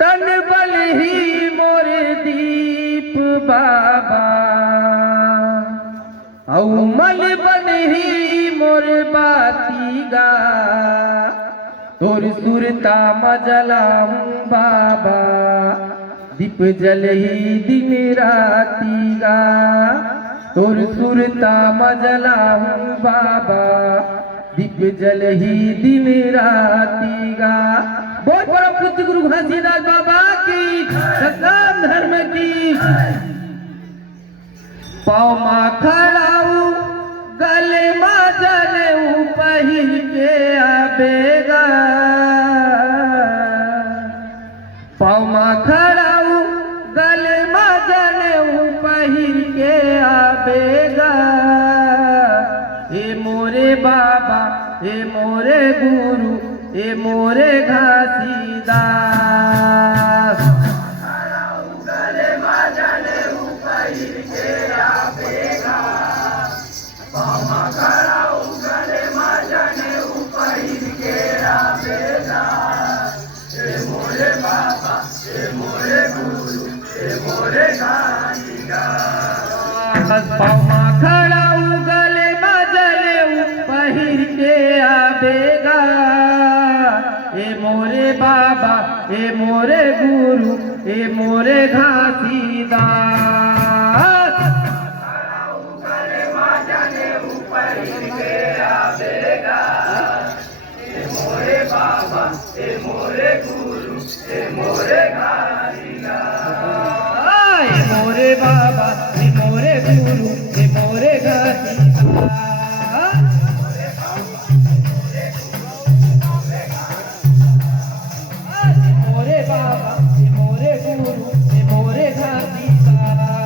तन बल ही मोर दीप बाबा औ मल बन ही मोर बाती गा तोर सुरता मजलाऊं बाबा दीप जल ही दिन राती गा तोर सुरता मजलाऊं बाबा दीप जल ही दिन राती गा। बहुत बड़ा पूज्य गुरु घासीदास बाबा की सनातन धर्म की। पाँव मा खड़ाऊ गले मा जनेऊ पहिर के आबेगा पाँव मा खड़ाऊ गले मा जनेऊ पहिर के आबेगा ए मोरे बाबा ए मोरे गुरु ए मोरे घासीदास गले मा जनेऊ पहिर के आबेगा पाँव मा खड़ाऊ गले मा जनेऊ पहिर के आबेगा ए मोरे बाबा ए मोरे गुरु ए मोरे घासीदास पाँव मा खड़ाऊ गले मा जनेऊ पहिर के आबेगा ए मोरे बाबा ए मोरे गुरु ए मोरे घासीदास गले मा जनेऊ पहिर के आबेगा ए मोरे बाबा ए मोरे गुरु ए मोरे घासीदास ए मोरे बाबा ए मोरे गुरु ए मोरे घासीदास मोरे बाबा मोरे गुरु मोरे घासीदास